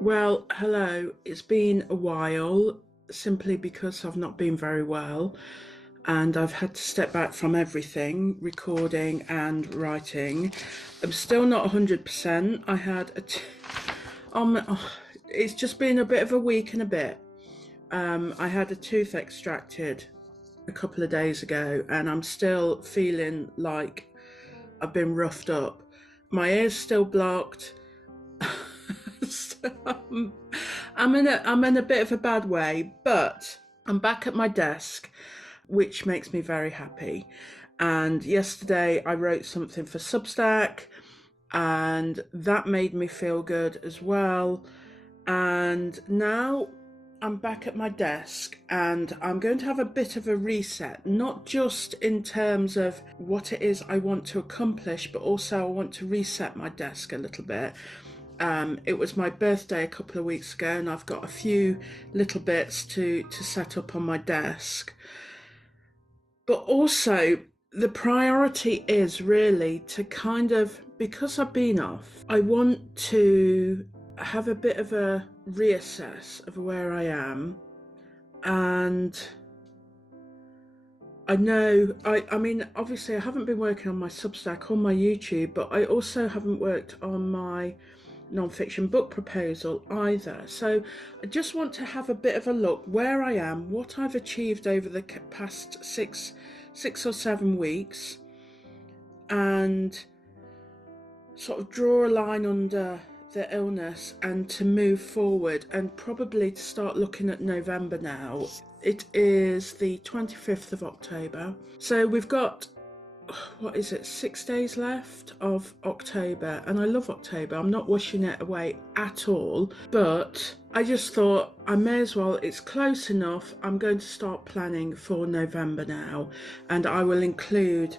Well, hello. It's been a while simply because I've not been very well and I've had to step back from everything, recording and writing. I'm still not 100%. It's just been a bit of a week and a bit. I had a tooth extracted a couple of days ago and I'm still feeling like I've been roughed up. My ear's still blocked. So, I'm in a bit of a bad way, but I'm back at my desk, which makes me very happy. And yesterday I wrote something for Substack, and that made me feel good as well. And now I'm back at my desk and I'm going to have a bit of a reset, not just in terms of what it is I want to accomplish, but also I want to reset my desk a little bit. It was my birthday a couple of weeks ago and I've got a few little bits to set up on my desk. But also, the priority is really to because I've been off, I want to have a bit of a reassess of where I am. And I know, I mean, obviously I haven't been working on my Substack or my YouTube, but I also haven't worked on my non-fiction book proposal either. So I just want to have a bit of a look where I am, what I've achieved over the past six or 7 weeks, and sort of draw a line under the illness and to move forward, and probably to start looking at November now. It is the 25th of October. So we've got, 6 days left of October, and I love October. I'm not wishing it away at all, but I just thought I may as well, it's close enough. I'm going to start planning for November now, and I will include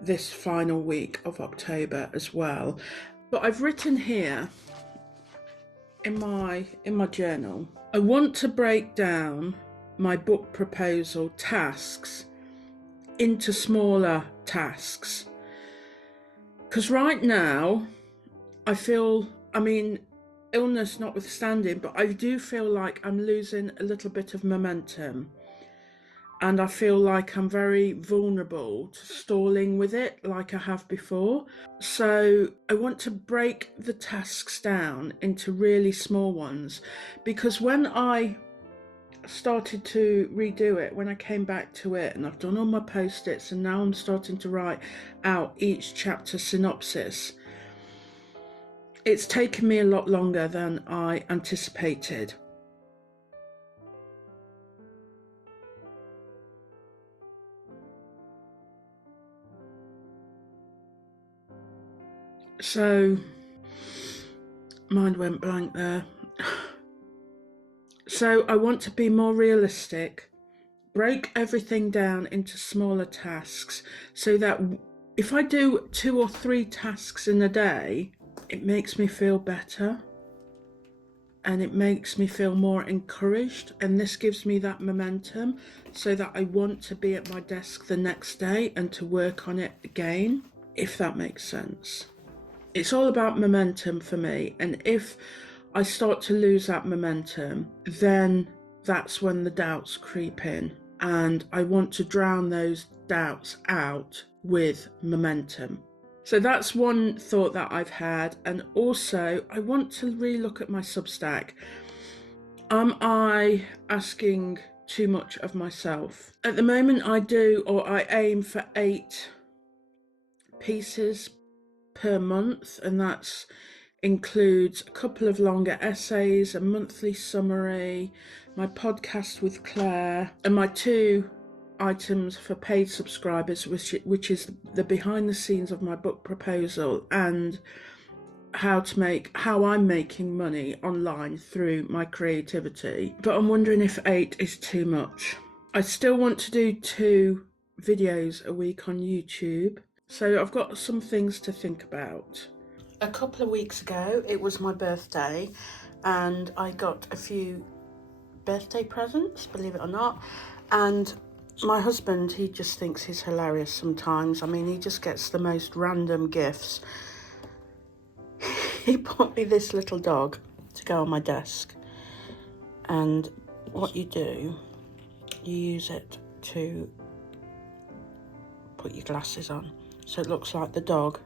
this final week of October as well. But I've written here in my journal, I want to break down my book proposal tasks into smaller tasks, because right now I feel, illness notwithstanding, but I do feel like I'm losing a little bit of momentum, and I feel like I'm very vulnerable to stalling with it like I have before. So I want to break the tasks down into really small ones, because when I started to redo it, when I came back to it, and I've done all my post-its, and now I'm starting to write out each chapter synopsis, it's taken me a lot longer than I anticipated. So, mind went blank there. So I want to be more realistic, break everything down into smaller tasks, so that if I do 2 or 3 tasks in a day, it makes me feel better and it makes me feel more encouraged, and this gives me that momentum so that I want to be at my desk the next day and to work on it again, if that makes sense. It's all about momentum for me, and if I start to lose that momentum, then that's when the doubts creep in, and I want to drown those doubts out with momentum. So that's one thought that I've had. And also I want to relook at my Substack. Am I asking too much of myself? At the moment I aim for 8 pieces per month, and that includes a couple of longer essays, a monthly summary, my podcast with Claire, and my 2 items for paid subscribers, which is the behind the scenes of my book proposal and how I'm making money online through my creativity. But I'm wondering if 8 is too much. I still want to do 2 videos a week on YouTube, so I've got some things to think about. A couple of weeks ago, it was my birthday, and I got a few birthday presents, believe it or not, and my husband, he just thinks he's hilarious sometimes. I mean, he just gets the most random gifts. He bought me this little dog, to go on my desk. And what you do, you use it to put your glasses on. So it looks like the dog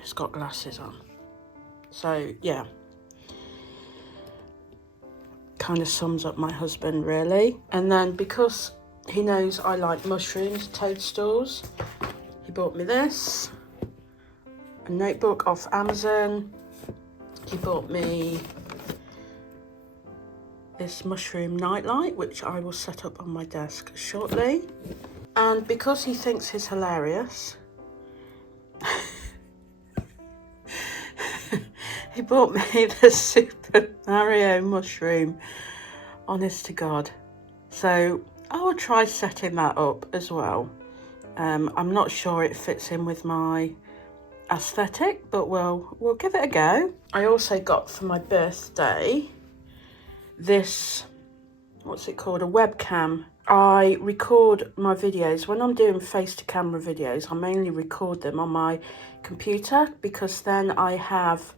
has got glasses on. So yeah, kind of sums up my husband really. And then because he knows I like mushrooms, toadstools, he bought me this, a notebook off Amazon. He bought me this mushroom nightlight, which I will set up on my desk shortly. And because he thinks he's hilarious, he bought me the Super Mario mushroom, honest to God. So I will try setting that up as well. I'm not sure it fits in with my aesthetic, but we'll give it a go. I also got for my birthday this, what's it called, a webcam. I record my videos when I'm doing face to camera videos. I mainly record them on my computer because then I have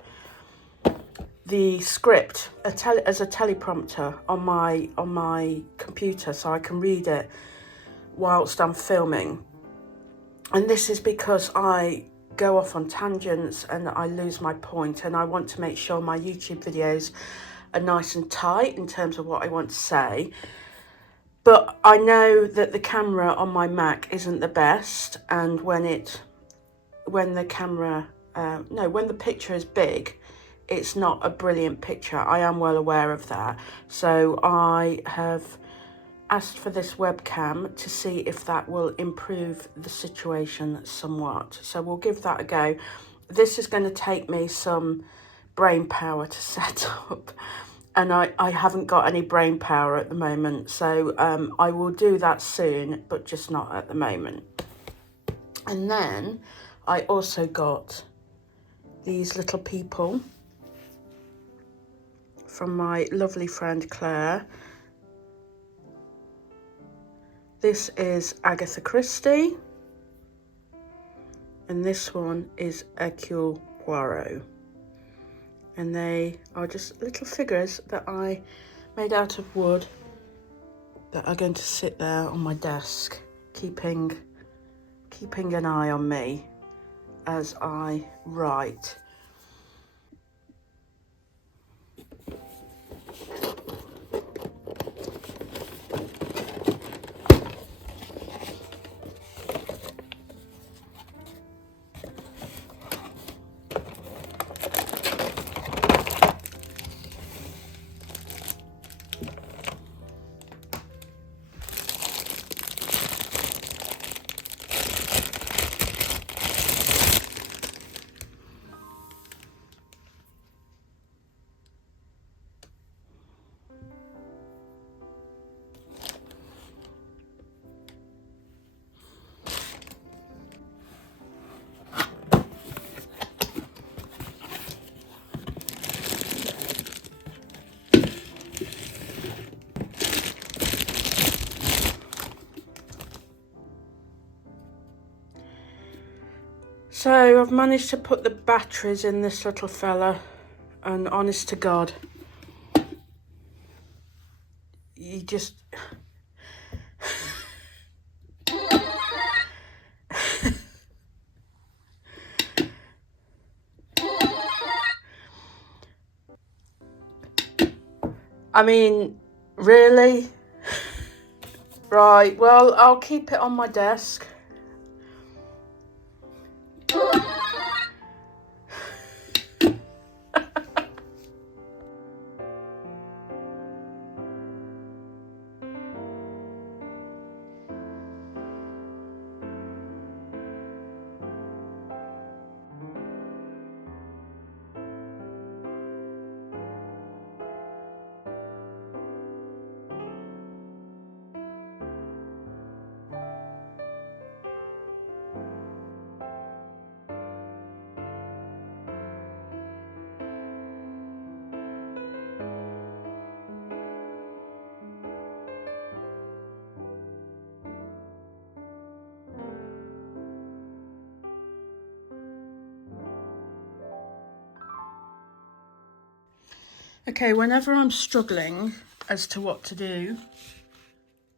the script as a teleprompter on my computer, so I can read it whilst I'm filming. And this is because I go off on tangents and I lose my point, and I want to make sure my YouTube videos are nice and tight in terms of what I want to say. But I know that the camera on my Mac isn't the best, and when the picture is big, it's not a brilliant picture. I am well aware of that. So I have asked for this webcam to see if that will improve the situation somewhat. So we'll give that a go. This is going to take me some brain power to set up, and I haven't got any brain power at the moment. So I will do that soon, but just not at the moment. And then I also got these little people from my lovely friend Claire. This is Agatha Christie, and this one is Hercule Poirot. And they are just little figures that I made out of wood that are going to sit there on my desk, keeping an eye on me as I write. So I've managed to put the batteries in this little fella, and honest to God, you just... I mean, really? Right, well, I'll keep it on my desk. Okay, whenever I'm struggling as to what to do,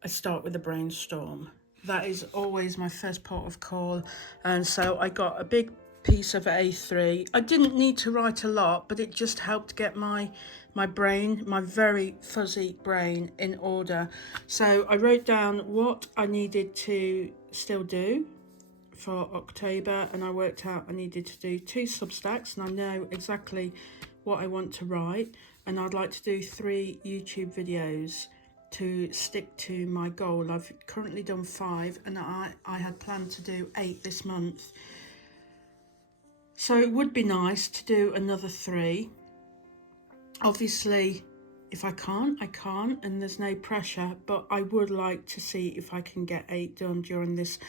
I start with a brainstorm. That is always my first port of call. And so I got a big piece of A3. I didn't need to write a lot, but it just helped get my brain, my very fuzzy brain, in order. So I wrote down what I needed to still do for October, and I worked out I needed to do 2 Substacks, and I know exactly what I want to write, and I'd like to do 3 YouTube videos to stick to my goal. I've currently done 5, and I had planned to do 8 this month. So it would be nice to do another 3. Obviously, if I can't, I can't, and there's no pressure, but I would like to see if I can get 8 done during this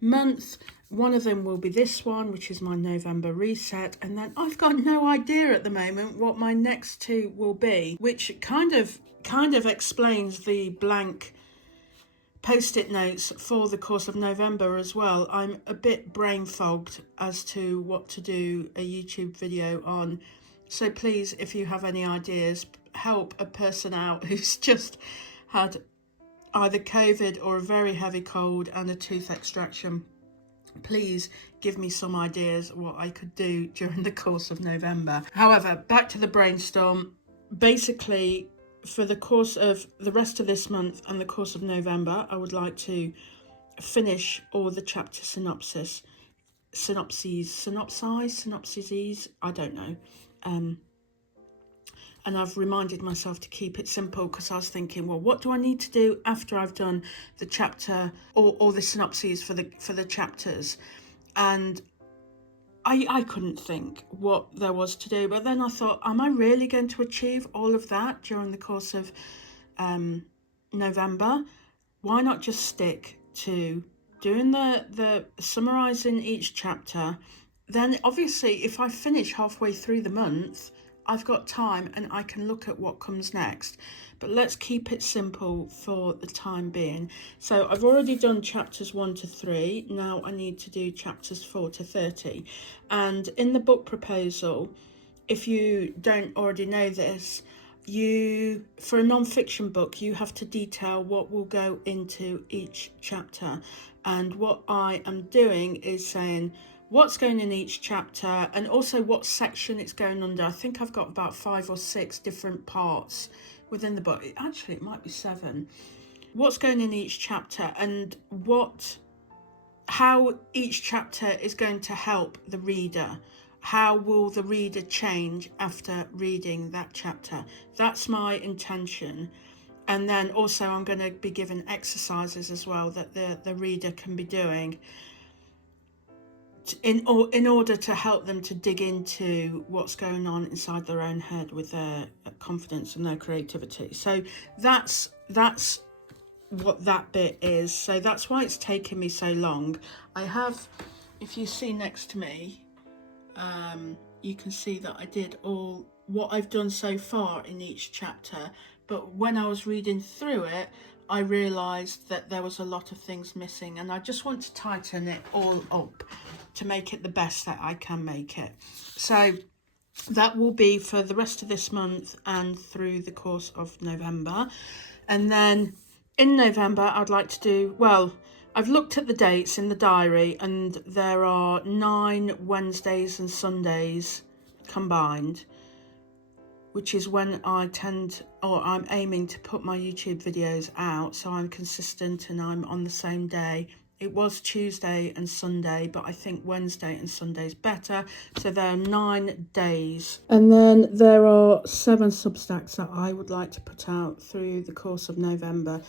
month. One of them will be this one, which is my November reset, and then I've got no idea at the moment what my next 2 will be, which kind of explains the blank post-it notes for the course of November as well. I'm a bit brain fogged as to what to do a YouTube video on. So please, if you have any ideas, help a person out who's just had either COVID or a very heavy cold and a tooth extraction. Please give me some ideas what I could do during the course of November. However, back to the brainstorm. Basically, for the course of the rest of this month and the course of November, I would like to finish all the chapter synopses, I don't know. And I've reminded myself to keep it simple, because I was thinking, well, what do I need to do after I've done the chapter or the synopses for the chapters? And I couldn't think what there was to do. But then I thought, am I really going to achieve all of that during the course of November? Why not just stick to doing the summarising each chapter? Then obviously if I finish halfway through the month, I've got time and I can look at what comes next. But let's keep it simple for the time being. So I've already done chapters 1 to 3. Now I need to do chapters 4 to 30. And in the book proposal, if you don't already know this, for a non-fiction book, you have to detail what will go into each chapter. And what I am doing is saying what's going in each chapter and also what section it's going under. I think I've got about 5 or 6 different parts within the book. Actually, it might be 7. What's going in each chapter and how each chapter is going to help the reader. How will the reader change after reading that chapter? That's my intention. And then also I'm going to be given exercises as well that the reader can be doing in order to help them to dig into what's going on inside their own head with their confidence and their creativity. So that's what that bit is. So that's why it's taken me so long. I have, if you see next to me, you can see that I did all what I've done so far in each chapter, but when I was reading through it, I realised that there was a lot of things missing, and I just want to tighten it all up to make it the best that I can make it. So that will be for the rest of this month and through the course of November. And then in November, I'd like to do, well, I've looked at the dates in the diary, and there are 9 Wednesdays and Sundays combined, which is when I'm aiming to put my YouTube videos out, so I'm consistent and I'm on the same day. It was Tuesday and Sunday, but I think Wednesday and Sunday is better. So there are 9 days. And then there are 7 Substacks that I would like to put out through the course of November,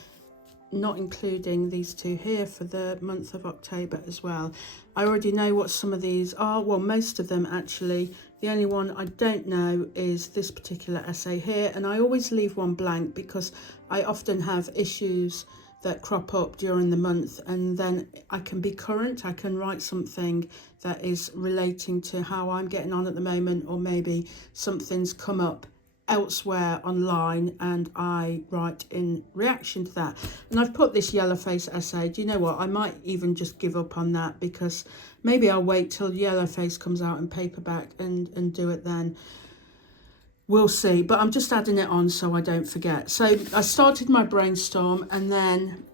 not including these 2 here for the month of October as well. I already know what some of these are, well, most of them actually. The only one I don't know is this particular essay here, and I always leave one blank because I often have issues that crop up during the month, and then I can be current. I can write something that is relating to how I'm getting on at the moment, or maybe something's come up elsewhere online and I write in reaction to that. And I've put this yellow face essay. Do you know what? I might even just give up on that, because maybe I'll wait till yellow face comes out in paperback and do it then. we'll see, but I'm just adding it on so I don't forget. So I started my brainstorm, and then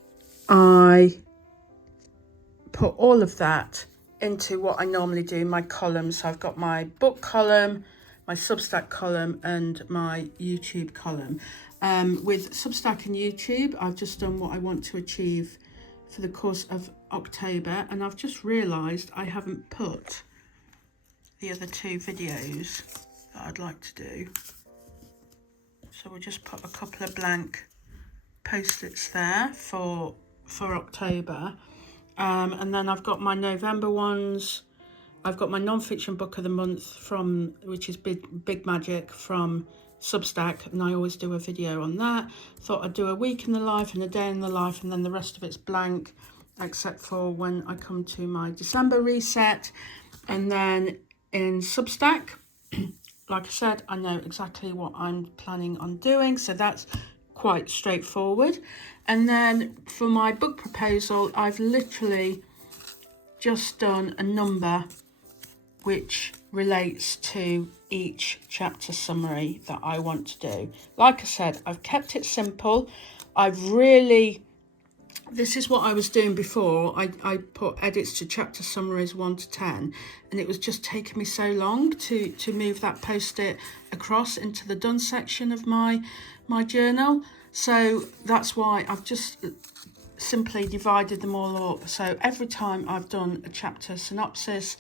I put all of that into what I normally do, my columns. So I've got my book column, my Substack column, and my YouTube column. With Substack and YouTube, I've just done what I want to achieve for the course of October, and I've just realised I haven't put the other 2 videos that I'd like to do. So we'll just put a couple of blank post-its there for October. And then I've got my November ones. I've got my non-fiction book of the month which is Big Magic from Substack, and I always do a video on that. Thought I'd do a week in the life and a day in the life, and then the rest of it's blank, except for when I come to my December reset. And then in Substack, like I said, I know exactly what I'm planning on doing, so that's quite straightforward. And then for my book proposal, I've literally just done a number which relates to each chapter summary that I want to do. Like I said, I've kept it simple. This is what I was doing before. I put edits to chapter summaries 1 to 10, and it was just taking me so long to move that post-it across into the done section of my journal. So that's why I've just simply divided them all up. So every time I've done a chapter synopsis,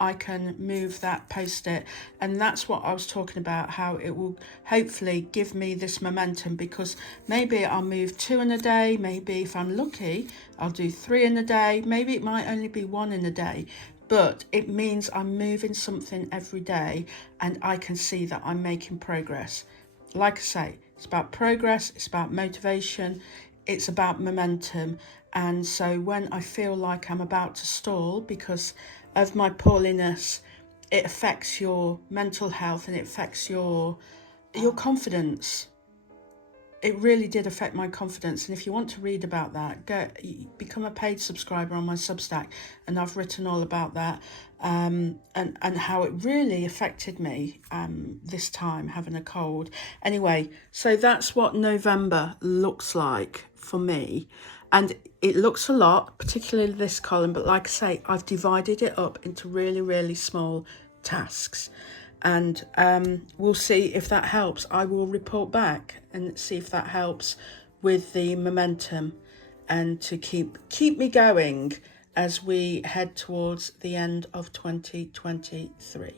I can move that post-it, and that's what I was talking about, how it will hopefully give me this momentum, because maybe I'll move 2 in a day, maybe if I'm lucky I'll do 3 in a day, maybe it might only be 1 in a day, but it means I'm moving something every day and I can see that I'm making progress. Like I say, it's about progress, it's about motivation, it's about momentum. And so when I feel like I'm about to stall because of my poorliness, it affects your mental health and it affects your confidence. It really did affect my confidence. And if you want to read about that, become a paid subscriber on my Substack, and I've written all about that, and how it really affected me this time, having a cold. Anyway, so that's what November looks like for me. And it looks a lot, particularly this column, but like I say, I've divided it up into really, really small tasks. And we'll see if that helps. I will report back and see if that helps with the momentum and to keep me going as we head towards the end of 2023.